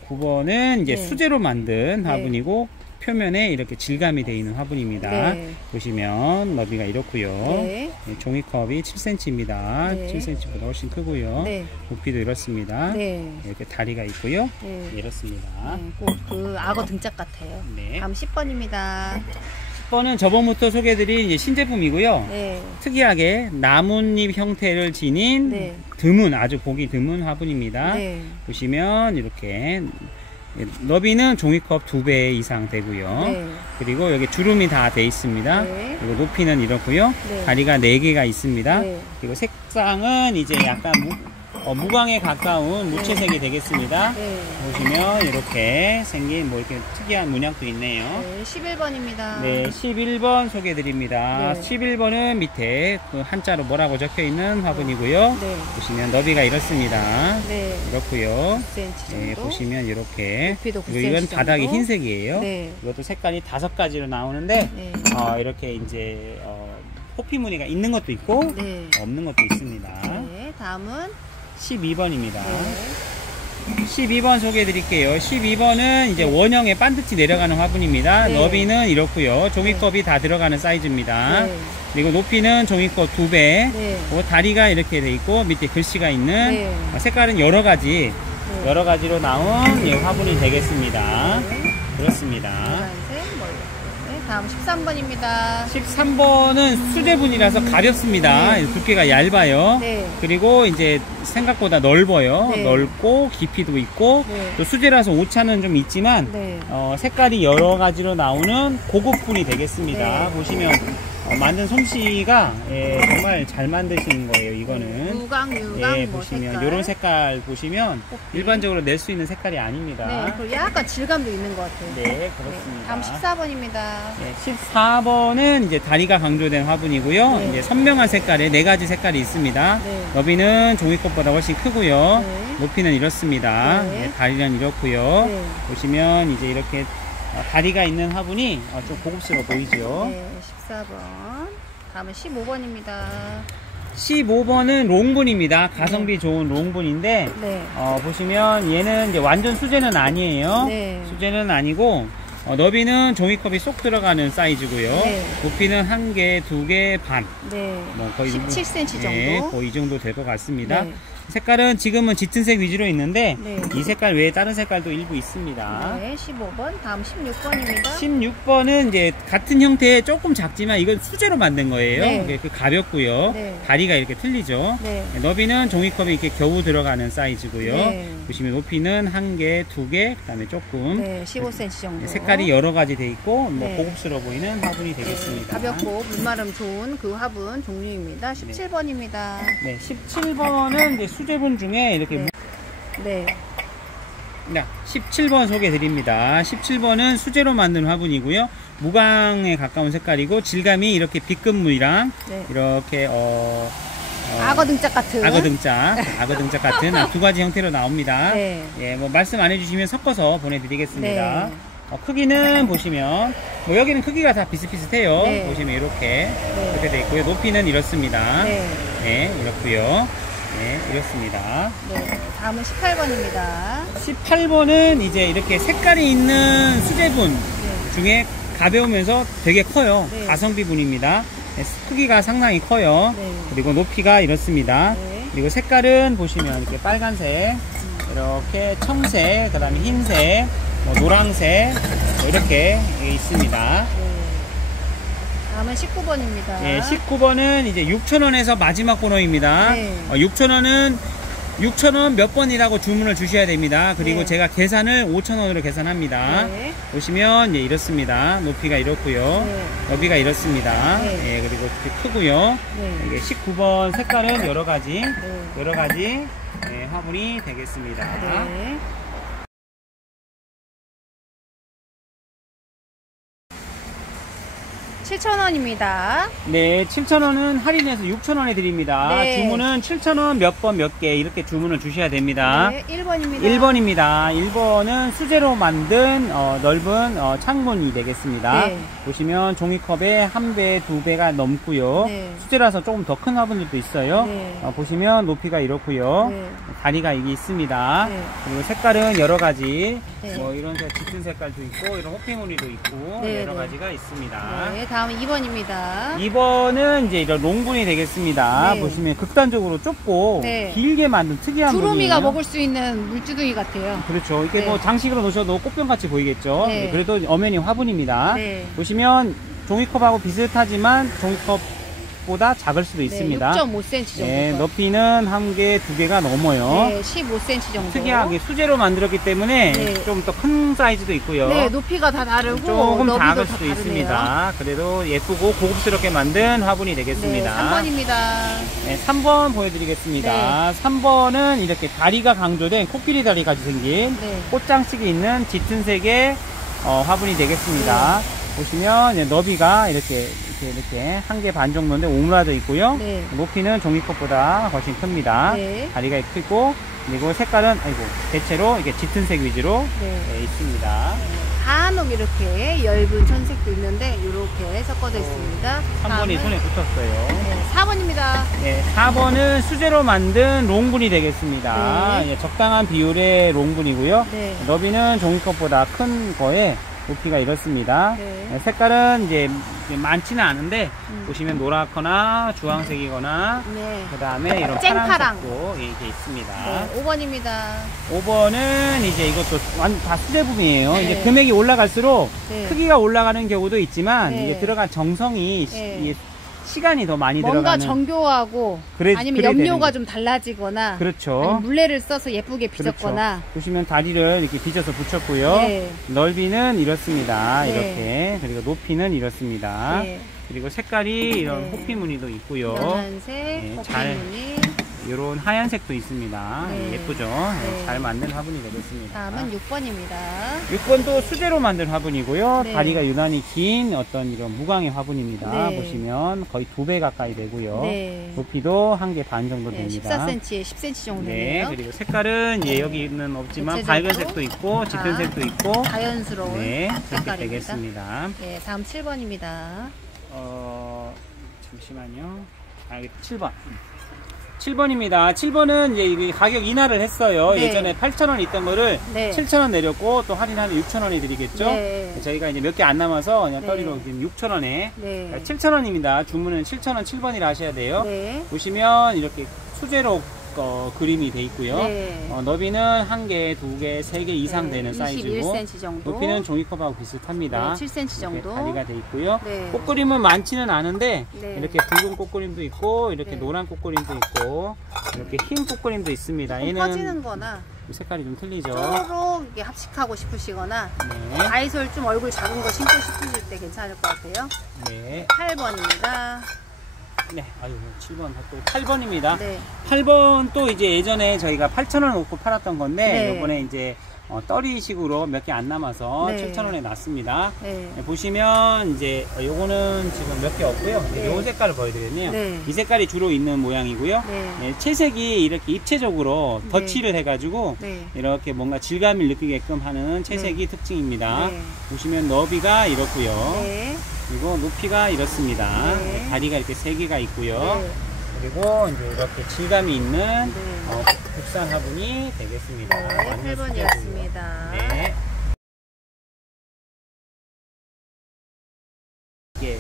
9번은 이제 네. 수제로 만든 네. 화분이고 표면에 이렇게 질감이 되어 있는 화분입니다. 네. 보시면 너비가 이렇고요. 네. 종이컵이 7cm입니다. 네. 7cm보다 훨씬 크고요. 네. 높이도 이렇습니다. 네. 이렇게 다리가 있고요. 네. 이렇습니다. 꼭 그 악어 등짝 같아요. 네. 다음 10번입니다. 10번은 저번부터 소개해드린 이제 신제품이고요. 네. 특이하게 나뭇잎 형태를 지닌 네. 드문, 아주 보기 드문 화분입니다. 네. 보시면 이렇게 너비는 종이컵 2배 이상 되고요. 네. 그리고 여기 주름이 다 돼 있습니다. 네. 그리고 높이는 이렇고요. 네. 다리가 4개가 있습니다. 네. 그리고 색상은 이제 약간 무광에 가까운 무채색이 되겠습니다. 네. 보시면 이렇게 생긴 뭐 이렇게 특이한 문양도 있네요. 네. 11번입니다. 네, 11번 소개해드립니다. 네. 11번은 밑에 그 한자로 뭐라고 적혀 있는 화분이고요. 네. 보시면 너비가 이렇습니다. 네. 이렇고요. 9cm 정도. 네, 보시면 이렇게 높이도 9cm 그리고 이건 정도. 바닥이 흰색이에요. 네. 이것도 색깔이 5가지로 나오는데 네. 이렇게 이제 호피 무늬가 있는 것도 있고 네. 없는 것도 있습니다. 네. 다음은 12번입니다. 네. 12번 소개해 드릴게요. 12번은 이제 원형의 반듯이 내려가는 화분입니다. 네. 너비는 이렇고요. 종이컵이 다 들어가는 사이즈입니다. 네. 그리고 높이는 종이컵 2배. 네. 다리가 이렇게 돼 있고 밑에 글씨가 있는 네. 색깔은 여러 가지로 나온 화분이 되겠습니다. 네. 그렇습니다. 노란색, 뭐 이렇게. 네. 다음 13번입니다. 13번은 수제분이라서 가볍습니다. 네. 두께가 얇아요. 네. 그리고 이제 생각보다 넓어요. 네. 넓고 깊이도 있고 네. 또 수제라서 오차는 좀 있지만 네. 색깔이 여러 가지로 나오는 고급분이 되겠습니다. 네. 보시면 만든 솜씨가 정말 잘 만드신 거예요. 이거는 무광, 유광, 뭐 보시면 색깔. 이런 색깔 보시면 꽃빛. 일반적으로 낼 수 있는 색깔이 아닙니다. 네. 그리고 약간 질감도 있는 것 같아요. 네, 그렇습니다. 다음 14번입니다. 네, 14번은 이제 다리가 강조된 화분이고요. 네. 이제 선명한 색깔에 4가지 색깔이 있습니다. 네. 너비는 종이컵보다 훨씬 크고요. 네. 높이는 이렇습니다. 네. 네, 다리는 이렇고요. 네. 보시면 이제 이렇게 다리가 있는 화분이 좀 고급스러워 보이죠. 네. 14번. 다음은 15번입니다. 15번은 롱분입니다. 가성비 좋은 롱분인데 네. 보시면 얘는 이제 완전 수제는 아니에요. 네. 수제는 아니고 너비는 종이컵이 쏙 들어가는 사이즈고요. 네. 높이는 1개, 2개 반. 네. 뭐 거의 17cm 정도. 네, 거의 이 정도 될 것 같습니다. 네. 색깔은 지금은 짙은색 위주로 있는데 네. 이 색깔 외에 다른 색깔도 일부 있습니다. 네, 15번. 다음 16번입니다. 16번은 이제 같은 형태의 조금 작지만 이건 수제로 만든 거예요. 네. 이게 가볍고요. 네. 다리가 이렇게 틀리죠. 네. 너비는 종이컵이 이렇게 겨우 들어가는 사이즈고요. 네. 보시면 높이는 1개, 2개, 그다음에 조금 네, 15cm 정도. 색깔이 여러 가지 돼 있고 뭐 네. 고급스러워 보이는 화분이 네, 되겠습니다. 가볍고 물마름 좋은 그 화분 종류입니다. 17번입니다. 네, 17번은 이제 수제분 중에 이렇게 네. 네. 17번 소개해 드립니다. 17번은 수제로 만든 화분이고요. 무광에 가까운 색깔이고 질감이 이렇게 B급물이랑 네. 이렇게 악어 등짝 같은. 악어 등짝 같은 두 가지 형태로 나옵니다. 네. 예, 뭐 말씀 안 해주시면 섞어서 보내드리겠습니다. 네. 크기는 보시면 뭐 여기는 크기가 다 비슷비슷해요. 네. 보시면 이렇게 돼 있고요. 높이는 이렇습니다. 네. 네, 이렇고요. 네, 이렇습니다. 네. 다음은 18번입니다. 18번은 이제 이렇게 색깔이 있는 수제분 네. 중에 가벼우면서 되게 커요. 네. 가성비분입니다. 네, 크기가 상당히 커요. 네. 그리고 높이가 이렇습니다. 네. 그리고 색깔은 보시면 이렇게 빨간색, 이렇게 청색, 그 다음에 흰색, 뭐 노란색, 뭐 이렇게 있습니다. 네. 다음은 19번입니다. 네, 19번은 이제 6,000원에서 마지막 번호입니다. 네. 6,000원은 6,000원 몇 번이라고 주문을 주셔야 됩니다. 그리고 네. 제가 계산을 5,000원으로 계산합니다. 네. 보시면 이제 이렇습니다. 높이가 이렇고요. 네. 너비가 이렇습니다. 네. 예, 그리고 이렇게 크고요. 네. 이게 19번 색깔은 여러 가지 네. 예, 화분이 되겠습니다. 네. (7,000원입니다) 네, 7,000원은 할인해서 6,000원에 드립니다. 네. 주문은 7,000원 몇 번 몇 개 이렇게 주문을 주셔야 됩니다. 네, 1번입니다. 1번입니다. 1번은 수제로 만든 넓은 창문이 되겠습니다. 네. 보시면 종이컵에 1배, 2배가 넘고요. 네. 수제라서 조금 더 큰 화분들도 있어요. 네. 보시면 높이가 이렇고요. 네. 다리가 이게 있습니다. 네. 그리고 색깔은 여러 가지, 네. 뭐 이런 짙은 색깔도 있고, 이런 호피무늬도 있고, 네, 여러 네. 가지가 있습니다. 네, 다음은 2번입니다. 2번은 이제 이런 롱분이 되겠습니다. 네. 보시면 극단적으로 좁고 네. 길게 만든 특이한 두루미가 분이에요. 먹을 수 있는 물주둥이 같아요. 그렇죠. 이게 네. 뭐 장식으로 놓으셔도 꽃병같이 보이겠죠. 네. 네, 그래도 엄연히 화분입니다. 네. 보시면 종이컵하고 비슷하지만 종이컵보다 작을 수도 있습니다. 네, 6.5cm 정도. 네, 높이는 1개, 2개가 넘어요. 네, 15cm 정도. 특이하게 수제로 만들었기 때문에 네. 좀 더 큰 사이즈도 있고요. 네, 높이가 다 다르고 조금 너비도 작을 다 수도 다르네요. 있습니다. 그래도 예쁘고 고급스럽게 만든 화분이 되겠습니다. 네, 3번입니다. 네, 3번 보여드리겠습니다. 3번은 이렇게 다리가 강조된 코끼리 다리 같이 생긴 네. 꽃장식이 있는 짙은 색의 화분이 되겠습니다. 보시면 이제 너비가 이렇게 1개 반 정도인데 오므라져 있고요. 네. 높이는 종이컵보다 훨씬 큽니다. 네. 다리가 크고, 그리고 색깔은 대체로 이렇게 짙은 색 위주로 네. 있습니다. 간혹 이렇게 엷은 천색도 있는데 이렇게 섞어져 있습니다. 3번이 손에 붙었어요. 네, 4번입니다. 네, 4번은 수제로 만든 롱분이 되겠습니다. 네. 예, 적당한 비율의 롱분이고요. 네. 너비는 종이컵보다 큰 거에 높이가 이렇습니다. 네. 예, 색깔은 이제 많지는 않은데 음. 보시면 노랗거나 주황색이거나 네. 그 다음에 이런 쨍파랑. 파란색도 이게 있습니다. 네, 5번입니다. 5번은 이제 이것도 다 수제품이에요. 네. 이제 금액이 올라갈수록 네. 크기가 올라가는 경우도 있지만 네. 이게 들어간 정성이 네. 이게 시간이 더 많이 뭔가 들어가는. 정교하고 아니면 그래야 염료가 되는 좀 달라지거나 그렇죠. 아니면 물레를 써서 예쁘게 그렇죠. 빚었거나 보시면 다리를 이렇게 빚어서 붙였고요. 네. 넓이는 이렇습니다. 네. 이렇게. 그리고 높이는 이렇습니다. 네. 그리고 색깔이 이런 네. 호피 무늬도 있고요. 연한색, 네, 호피무늬. 이런 하얀색도 있습니다. 네. 예쁘죠? 네. 잘 만든 화분이 되겠습니다. 다음은 6번입니다. 6번도 수제로 만든 화분이고요. 네. 다리가 유난히 긴 어떤 이런 무광의 화분입니다. 네. 보시면 거의 2배 가까이 되고요. 네. 높이도 1개 반 정도 네, 됩니다. 14cm에 10cm 정도 네, 되네요. 그리고 색깔은 여기는 없지만 대체적으로 밝은 색도 있고 짙은 다 색도 있고 자연스러운 네, 그렇게 색깔입니다. 되겠습니다. 네, 다음 7번입니다. 잠시만요. 7번. 7번입니다. 7번은 이제 이게 가격 인하를 했어요. 네. 예전에 8,000원 있던 거를 네. 7,000원 내렸고 또 할인하면 6,000원에 드리겠죠. 네. 저희가 이제 몇 개 안 남아서 그냥 네. 떨이로 지금 6,000원에 네. 7,000원입니다. 주문은 7,000원 7번이라 하셔야 돼요. 네. 보시면 이렇게 수제로 그림이 돼 있고요. 네. 너비는 1개, 2개, 3개 이상 네, 되는 사이즈고 21cm 정도. 높이는 종이컵하고 비슷합니다. 네, 7cm 정도. 다리가 돼 있고요. 네. 꽃그림은 많지는 않은데 네. 이렇게 붉은 꽃그림도 있고 이렇게 네. 노란 꽃그림도 있고 이렇게 흰 꽃그림도 있습니다. 좀 퍼지는 거나 색깔이 좀 틀리죠. 쪼로 이렇게 합식하고 싶으시거나 네. 아이솔 좀 얼굴 작은 거 신고 싶으실 때 괜찮을 것 같아요. 네. 8번입니다. 네. 아유, 7번 또 8번입니다. 네. 8번 또 이제 예전에 저희가 8,000원 놓고 팔았던 건데 네. 이번에 이제 떨이식으로 몇 개 안 남아서 네. 7,000원에 났습니다. 네. 보시면 이제 요거는 지금 몇 개 없고요. 네. 요 색깔을 보여드리겠네요. 네. 이 색깔이 주로 있는 모양이고요. 네. 네, 채색이 이렇게 입체적으로 네. 덧칠을 해가지고 네. 이렇게 뭔가 질감을 느끼게끔 하는 채색이 특징입니다. 네. 보시면 너비가 이렇고요. 네. 그리고 높이가 이렇습니다. 네. 다리가 이렇게 3개가 있고요. 네. 그리고 이제 이렇게 질감이 있는 네. 국산 화분이 되겠습니다. 네, 완전 8번이었습니다. 네. 예.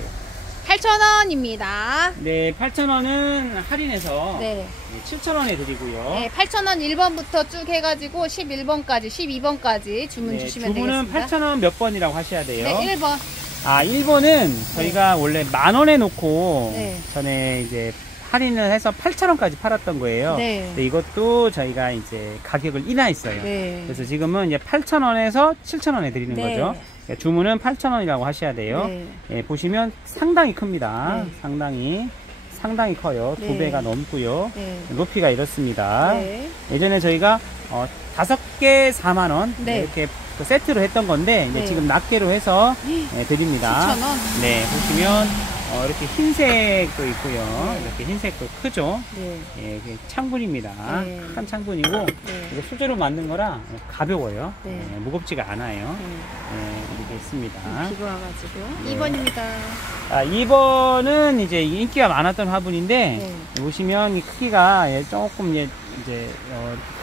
8,000원입니다. 네, 8,000원은 할인해서 네. 7,000원에 드리고요. 네, 8,000원 1번부터 쭉 해가지고 11번까지, 12번까지 주문 네, 주시면 주문은 되겠습니다. 8,000원 몇 번이라고 하셔야 돼요. 네, 1번. 1번은 저희가 원래 10,000원에 놓고 네. 전에 이제 할인을 해서 8,000원까지 팔았던 거예요. 네. 근데 이것도 저희가 이제 가격을 인하했어요. 네. 그래서 지금은 이제 8,000원에서 7,000원에 드리는 네. 거죠. 그러니까 주문은 8,000원이라고 하셔야 돼요. 네. 예, 보시면 상당히 큽니다. 네. 상당히 커요. 네. 2배가 넘고요. 네. 높이가 이렇습니다. 네. 예전에 저희가 5개 4만원 네. 이렇게 그 세트로 했던 건데 이제 네. 지금 낱개로 해서 드립니다. 7,000원? 네, 보시면 이렇게 흰색도 있고요. 네. 이렇게 흰색도 크죠. 네. 예, 이게 창분입니다. 네. 큰 창분이고 네. 이거 수제로 만든 거라 가벼워요. 네. 예, 무겁지가 않아요. 네. 예, 이렇게 있습니다. 비가 와가지고. 네. 2번입니다. 2번은 이제 인기가 많았던 화분인데 네. 보시면 이 크기가 조금 이제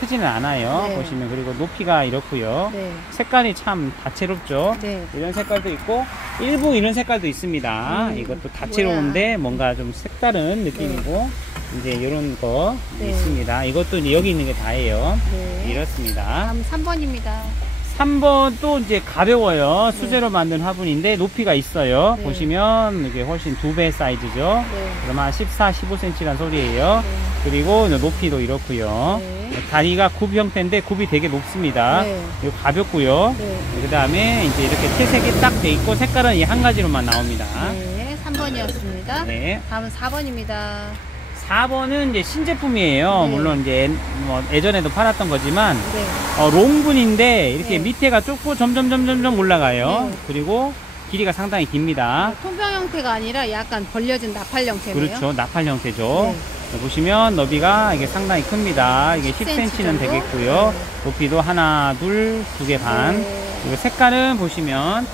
크지는 않아요. 네. 보시면 그리고 높이가 이렇고요. 네. 색깔이 참 다채롭죠. 네. 이런 색깔도 있고 일부 이런 색깔도 있습니다. 이것도 다채로운데 뭔가 좀 색다른 느낌이고 이제 이런 거 네. 있습니다. 이것도 이제 여기 있는 게 다예요. 네. 이렇습니다. 다음 3번입니다. 3번 또 이제 가벼워요. 수제로 만든 화분인데 높이가 있어요. 네. 보시면 이게 훨씬 2배 사이즈죠. 네. 그러면 14, 15cm란 소리예요. 네. 그리고 높이도 이렇고요. 네. 다리가 굽 형태인데 굽이 되게 높습니다. 네. 그리고 가볍고요. 네. 그 다음에 이제 이렇게 채색이 딱 돼 있고 색깔은 이 한 가지로만 나옵니다. 네. 3번이었습니다. 네. 다음은 4번입니다. 4번은 이제 신제품이에요. 네. 물론 이제 예전에도 팔았던 거지만 네. 롱분인데 이렇게 네. 밑에가 좁고 점점 올라가요. 네. 그리고 길이가 상당히 깁니다. 통병 형태가 아니라 약간 벌려진 나팔 형태네요. 그렇죠. 나팔 형태죠. 네. 보시면 너비가 이게 상당히 큽니다. 이게 10cm는 10cm 정도? 되겠고요. 네. 높이도 하나, 둘, 2개 반. 네. 그리고 색깔은 보시면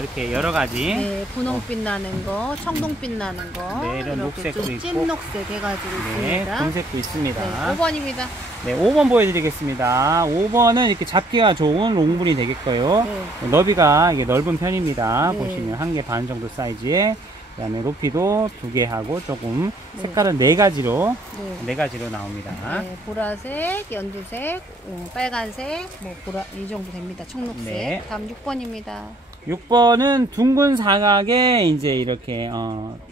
이렇게 여러 가지. 네, 분홍빛 나는 거, 청동빛 나는 거, 네, 이런 이렇게 녹색도 좀 있고. 찐녹색 해가지고 네, 있습니다. 금색도 있습니다. 네, 5번입니다. 네, 5번 보여드리겠습니다. 5번은 이렇게 잡기가 좋은 롱분이 되겠고요. 네. 너비가 이게 넓은 편입니다. 네. 보시면 1개 반 정도 사이즈에. 그다음에 높이도 2개 하고 조금 네. 색깔은 4가지로 네. 4가지로 나옵니다. 네, 보라색, 연두색, 빨간색, 이 정도 됩니다. 청록색. 네. 다음 6번입니다. 6번은 둥근 사각에 이제 이렇게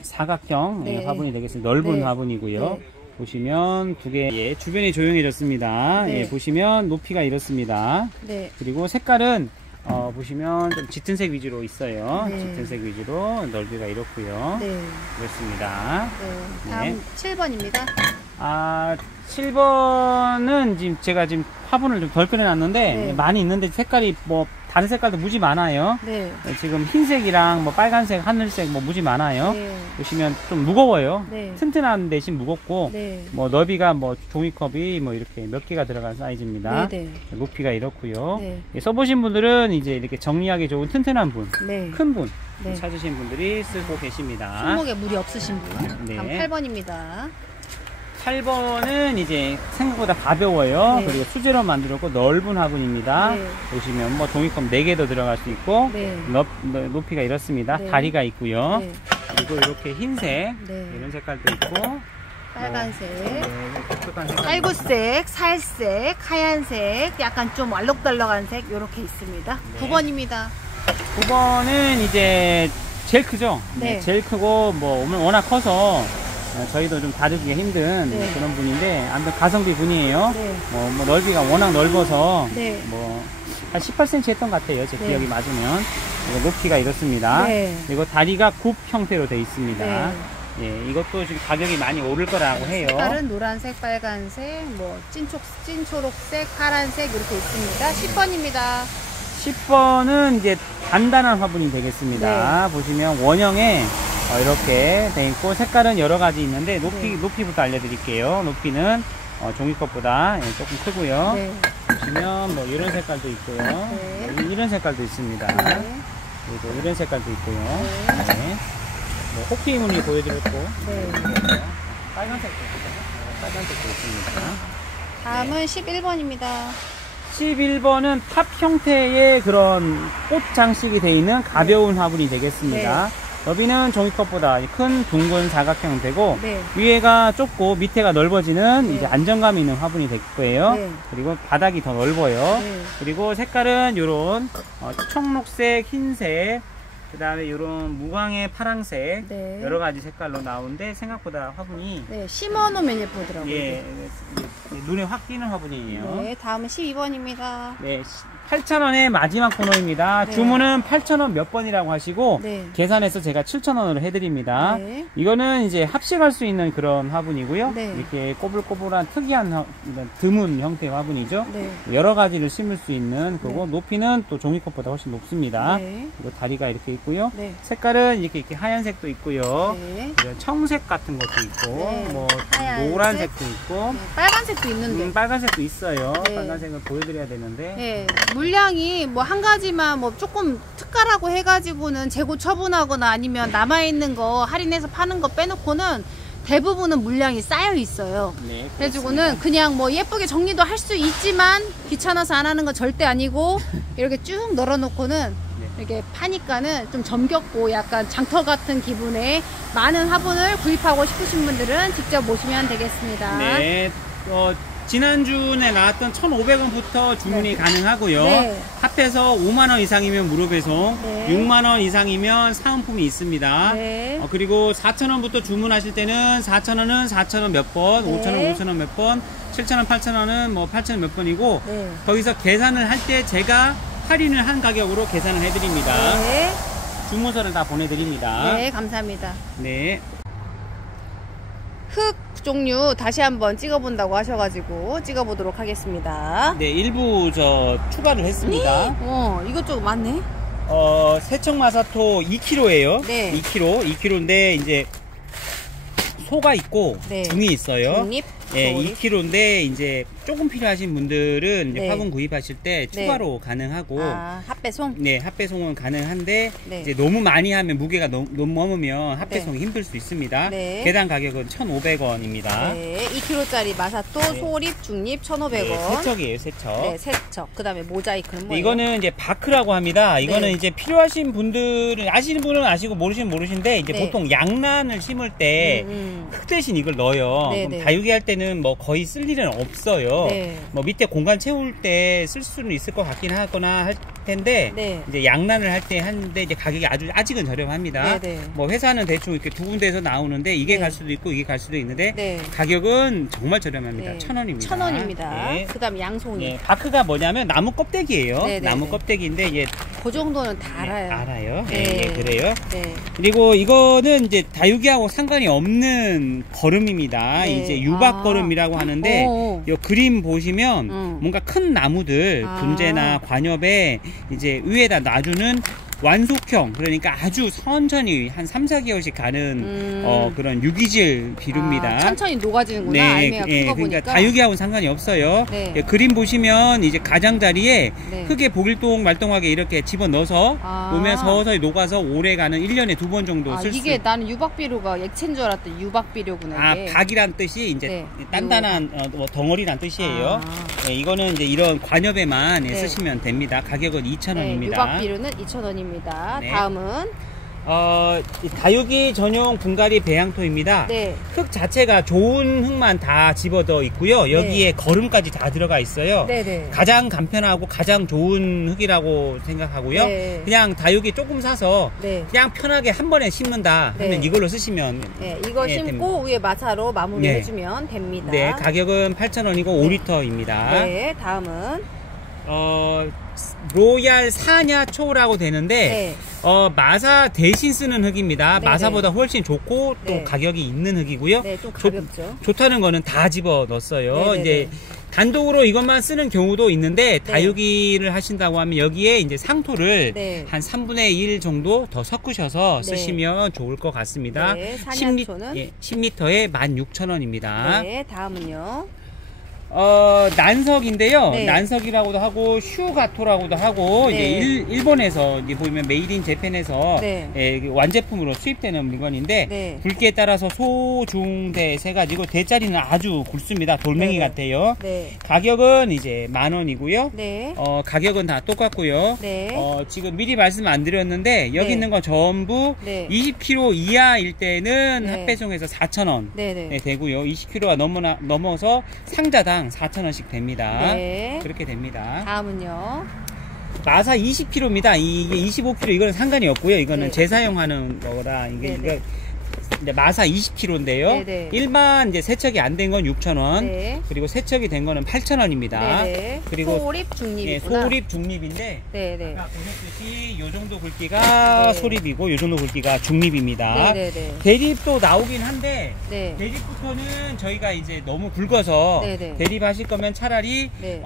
사각형 네. 화분이 되겠습니다. 넓은 네. 화분이고요. 네. 보시면 2개, 예, 주변이 조용해졌습니다. 네. 예, 보시면 높이가 이렇습니다. 네. 그리고 색깔은 보시면 좀 짙은 색 위주로 있어요. 네. 짙은 색 위주로 넓이가 이렇고요. 네. 이렇습니다. 네. 다음 네. 7번입니다. 7번은 지금 제가 지금 화분을 좀 덜 꺼내놨는데 네. 많이 있는데 색깔이 다른 색깔도 무지 많아요. 네. 지금 흰색이랑 빨간색, 하늘색 무지 많아요. 네. 보시면 좀 무거워요. 네. 튼튼한 대신 무겁고 네. 너비가 종이컵이 이렇게 몇 개가 들어간 사이즈입니다. 네. 네. 높이가 이렇고요. 네. 써보신 분들은 이제 이렇게 정리하기 좋은 튼튼한 분, 네. 큰 분 네. 찾으신 분들이 쓰고 계십니다. 손목에 무리 없으신 분. 네. 다음 8번입니다. 8번은 이제 생각보다 가벼워요. 네. 그리고 수제로 만들었고 넓은 화분입니다. 네. 보시면 뭐 종이컵 4개도 들어갈 수 있고 네. 높이가 이렇습니다. 네. 다리가 있고요. 네. 그리고 이렇게 흰색 네. 이런 색깔도 있고 빨간색, 독특한 색깔. 살구색, 살색, 하얀색, 약간 좀 알록달록한 색 이렇게 있습니다. 네. 9번입니다. 9번은 이제 제일 크죠. 네. 제일 크고 뭐 워낙 커서 저희도 좀 다루기가 힘든 네. 그런 분인데 아무튼 가성비 분이에요. 네. 뭐 넓이가 워낙 넓어서 네. 뭐 한 18cm 했던 것 같아요. 제 네. 기억이 맞으면. 그리고 높이가 이렇습니다. 네. 그리고 다리가 굽 형태로 되어 있습니다. 네. 예, 이것도 지금 가격이 많이 오를 거라고 해요. 색깔은 노란색, 빨간색, 뭐 찐초록색, 파란색 이렇게 있습니다. 10번입니다. 10번은 이제 단단한 화분이 되겠습니다. 네. 보시면 원형에 이렇게 돼 있고 색깔은 여러 가지 있는데 네. 높이부터 알려드릴게요. 높이는 종이컵보다 조금 크고요. 네. 보시면 뭐 이런 색깔도 있고요. 네. 이런 색깔도 있습니다. 네. 그리고 이런 색깔도 있고요. 네. 네. 뭐 호피 무늬 보여드렸고 네. 빨간색도 있고요. 빨간색도 있습니다. 다음은 11번입니다. 11번은 탑 형태의 그런 꽃 장식이 되어 있는 가벼운 화분이 되겠습니다. 너비는 종이컵보다 큰 둥근 사각형 되고 네. 위에가 좁고 밑에가 넓어지는 네. 이제 안정감이 있는 화분이 될 거예요. 네. 그리고 바닥이 더 넓어요. 네. 그리고 색깔은 요런 청록색, 흰색, 그 다음에 요런 무광의 파랑색 네. 여러 가지 색깔로 나오는데 생각보다 화분이 네, 심어놓으면 예쁘더라고요. 예, 눈에 확 띄는 화분이에요. 네, 다음은 12번입니다. 네, 8,000원의 마지막 코너입니다. 네. 주문은 8,000원 몇 번이라고 하시고 네. 계산해서 제가 7,000원으로 해드립니다. 네. 이거는 이제 합식할 수 있는 그런 화분이고요. 네. 이렇게 꼬불꼬불한 특이한 드문 형태의 화분이죠. 네. 여러 가지를 심을 수 있는 거고 높이는 또 종이컵보다 훨씬 높습니다. 네. 그리고 다리가 이렇게 있고요. 네. 색깔은 이렇게 하얀색도 있고요. 네. 그리고 청색 같은 것도 있고 네. 뭐 하얀색. 노란색도 있고 네, 빨간색도 있는데. 빨간색도 있어요. 네. 빨간색을 보여드려야 되는데 네, 물량이 뭐 한 가지만 뭐 조금 특가라고 해가지고는 재고 처분하거나 아니면 남아있는 거 할인해서 파는 거 빼놓고는 대부분은 물량이 쌓여 있어요. 네, 그래가지고는 그냥 뭐 예쁘게 정리도 할 수 있지만 귀찮아서 안 하는 건 절대 아니고 이렇게 쭉 널어놓고는 이렇게 파니까는 좀 정겹고 약간 장터 같은 기분의 많은 화분을 구입하고 싶으신 분들은 직접 오시면 되겠습니다. 네, 지난주에 나왔던 1,500원부터 주문이 네. 가능하고요. 네. 합해서 5만원 이상이면 무료 배송, 네. 6만원 이상이면 사은품이 있습니다. 네. 그리고 4,000원부터 주문하실 때는 4,000원은 4,000원 몇 번, 네. 5,000원 5,000원 몇 번, 7,000원 8,000원은 뭐 8,000원 몇 번이고 네. 거기서 계산을 할 때 제가 할인을 한 가격으로 계산을 해드립니다. 네. 주문서를 다 보내드립니다. 네, 감사합니다. 네. 흙 종류 다시 한번 찍어본다고 하셔가지고 찍어보도록 하겠습니다. 네, 일부 추가를 했습니다. 이것저것 많네. 세척마사토 2kg예요. 네. 2kg인데 이제 소가 있고 네. 중이 있어요. 중립, 예, 조립. 2kg인데 이제 조금 필요하신 분들은 이제 네. 화분 구입하실 때 추가로 가능하고 핫배송. 네, 합배송은 가능한데 네. 이제 너무 많이 하면 무게가 너무 넘으면 합배송이 힘들 수 있습니다. 네. 계단 가격은 1,500원입니다. 네, 2kg짜리 마사토, 네. 소립, 중립 1,500원. 네, 세척이에요, 세척. 네, 세척. 그 다음에 모자이크는 네, 뭐예요? 이거는 이제 바크라고 합니다. 이거는 네. 이제 필요하신 분들은 아시는 분은 아시고 모르시는 모르시는데 이제 네. 보통 양란을 심을 때 흙 대신 이걸 넣어요. 네, 그럼 네. 다육이 할 때는 뭐 거의 쓸 일은 없어요. 네. 뭐 밑에 공간 채울 때 쓸 수는 있을 것 같긴 하거나 할 텐데 네. 이제 양란을 할 때 하는데 이제 가격이 아직은 저렴합니다. 네, 네. 뭐 회사는 대충 이렇게 두 군데에서 나오는데 이게 네. 갈 수도 있고 이게 갈 수도 있는데 네. 가격은 정말 저렴합니다. 네. 1,000원입니다. 1,000원입니다. 네. 그 다음 양송이. 네, 바크가 뭐냐면 나무 껍데기예요. 네, 네, 나무 네. 껍데기인데 이제 그 정도는 다 알아요. 알아요. 네. 예, 그래요. 네. 그리고 이거는 이제 다육이하고 상관이 없는 거름입니다. 네. 이제 유박 아. 거름이라고 하는데 오. 이 그림 보시면 뭔가 큰 나무들 아. 분재나 관엽에 이제 위에다 놔주는 완속형, 그러니까 아주 천천히 한 3, 4개월씩 가는 그런 유기질 비료입니다. 천천히 녹아지는구나. 알맹이가 큰 거 그러니까 보니까. 다육이하고는 상관이 없어요. 네. 예, 그림 보시면 이제 가장자리에 네. 흙에 보길동 말똥하게 이렇게 집어넣어서 놓으면 서서히 녹아서 오래가는 1년에 2번 정도 쓸 수. 이게 나는 유박비료가 액체인 줄 알았더니 유박비료구나. 이게. 박이란 뜻이 이제 네. 단단한 덩어리란 뜻이에요. 예, 이거는 이제 이런 관엽에만 네. 쓰시면 됩니다. 가격은 2,000원입니다. 네, 유박비료는 2,000원입니다. 네. 다음은 이 다육이 전용 분갈이 배양토입니다. 네. 흙 자체가 좋은 흙만 다 집어넣어 있고요. 여기에 거름까지 다 들어가 있어요. 네네. 가장 간편하고 가장 좋은 흙이라고 생각하고요. 네. 그냥 다육이 조금 사서 네. 그냥 편하게 한 번에 심는다 하면 네. 이걸로 쓰시면 네, 이거 심고 됩니다. 위에 마사로 마무리 네. 해주면 됩니다. 네, 가격은 8,000원이고 5리터입니다. 네, 다음은 로얄 사냐초라고 되는데 네. 마사 대신 쓰는 흙입니다. 네네. 마사보다 훨씬 좋고 또 네. 가격이 있는 흙이고요. 네, 좀 가볍죠. 좋다는 거는 다 집어 넣었어요. 네네네. 이제 단독으로 이것만 쓰는 경우도 있는데 네. 다육이를 하신다고 하면 여기에 이제 상토를 네. 한 3분의 1 정도 더 섞으셔서 네. 쓰시면 좋을 것 같습니다. 네, 사냐초는 10리터에 16,000원입니다. 네, 다음은요. 난석인데요. 네. 난석이라고도 하고 슈가토라고도 하고 네. 이제 일본에서 이제 보면 메이드 인 재팬에서 네. 완제품으로 수입되는 물건인데 네. 굵기에 따라서 소, 중, 대 세 가지고 대짜리는 아주 굵습니다. 돌멩이 네네. 같아요. 네. 가격은 이제 10,000원이고요. 네. 가격은 다 똑같고요. 네. 지금 미리 말씀 안 드렸는데 여기 네. 있는 건 전부 네. 20kg 이하일 때는 네. 합배송에서 4,000원 네네. 되고요. 20kg가 넘어서 상자당 4,000원씩 됩니다. 네. 그렇게 됩니다. 다음은요. 마사 20kg입니다. 이게 25kg 이거는 상관이 없고요. 이거는 네. 재사용하는 거라 이게 네네. 이제 마사 20kg인데요. 네네. 일반 이제 세척이 안 된 건 6,000원. 네. 그리고 세척이 된 거는 8,000원입니다. 네네. 그리고 소립 중립이구나. 소립 중립인데 네네. 아까 보셨듯이 요 정도 굵기가 네. 소립이고 요 정도 굵기가 중립입니다. 네네네. 대립도 나오긴 한데 네. 대립부터는 저희가 이제 너무 굵어서 네네. 대립하실 거면 차라리 네.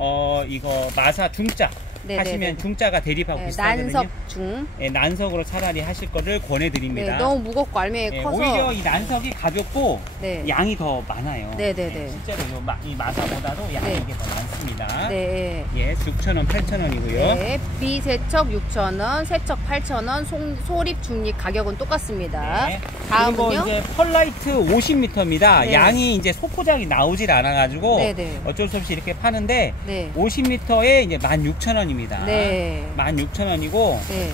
이거 마사 중짜 네네네. 하시면 중짜가 대립하고 네, 비슷하거든요. 난석 중. 네, 난석으로 차라리 하실 거를 권해드립니다. 네, 너무 무겁고 알맹이 네, 커서. 오히려 이 난석이 가볍고 네. 양이 더 많아요. 네네네. 네, 실제로 이 마사보다도 양이 네. 이게 더 많습니다. 네. 예, 6,000원, 8,000원이고요. 네. 비세척 6,000원, 세척 8,000원, 소립 중립 가격은 똑같습니다. 네. 다음은요. 그리고 이제 펄라이트 50m입니다. 네. 양이 이제 소포장이 나오질 않아가지고 네네. 어쩔 수 없이 이렇게 파는데 네. 50m에 이제 16,000원입니다. 네. 16,000원이고 네.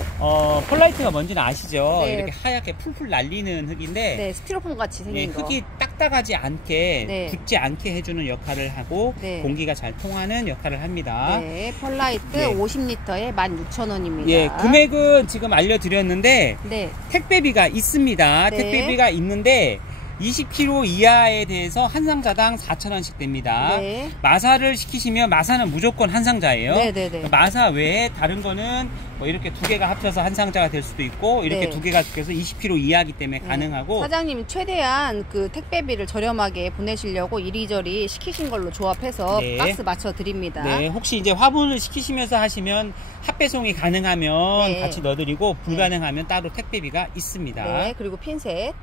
펄라이트가 뭔지는 아시죠? 네. 이렇게 하얗게 풀풀 날리는 흙인데 네, 스티로폼 같이 생긴 예, 거. 흙이 딱딱하지 않게 네. 굳지 않게 해주는 역할을 하고 네. 공기가 잘 통하는 역할을 합니다. 네, 펄라이트 네. 50리터에 16,000원입니다. 예, 금액은 지금 알려드렸는데 네. 택배비가 있습니다. 네. 택배비가 있는데 20kg 이하에 대해서 한 상자당 4,000원씩 됩니다. 네. 마사를 시키시면 마사는 무조건 한 상자예요. 네네네. 마사 외에 다른 거는 뭐 이렇게 두 개가 합쳐서 한 상자가 될 수도 있고 이렇게 네. 두 개가 합쳐서 20kg 이하이기 때문에 네. 가능하고 사장님 최대한 그 택배비를 저렴하게 보내시려고 이리저리 시키신 걸로 조합해서 네. 박스 맞춰 드립니다. 네, 혹시 이제 화분을 시키시면서 하시면 합배송이 가능하면 네. 같이 넣어드리고 불가능하면 따로 택배비가 있습니다. 네, 그리고 핀셋.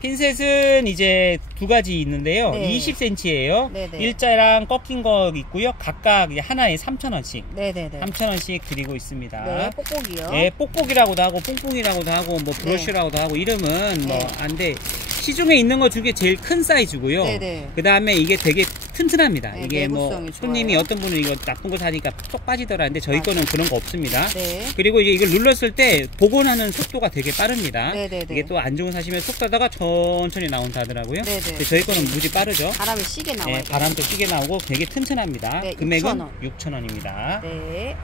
핀셋은 이제 두 가지 있는데요. 네. 20cm예요. 네네. 일자랑 꺾인 거 있고요. 각각 이제 하나에 3,000원씩, 네네네. 3,000원씩 드리고 있습니다. 네, 뽁뽁이요. 예, 뽁뽁이라고도 하고 뽕뽕이라고도 하고 뭐 브러쉬라고도 하고 이름은 뭐 네. 안돼. 시중에 있는 것 중에 제일 큰 사이즈고요. 네네. 그 다음에 이게 되게 튼튼합니다. 네, 이게 뭐 내구성이 손님이 좋아요. 어떤 분은 이거 나쁜 거 사니까 쏙 빠지더라 했는데 저희 거는 그런 거 없습니다. 네. 그리고 이제 이걸 눌렀을 때 복원하는 속도가 되게 빠릅니다. 네네네. 이게 또 안 좋은 사시면 쏙 따다가 천천히 나온다 하더라고요. 네네. 근데 저희 거는 무지 빠르죠. 바람이 시게 나와요. 네, 바람도 시게 나오고 되게 튼튼합니다. 네, 금액은 6,000원. 6,000원입니다. 네.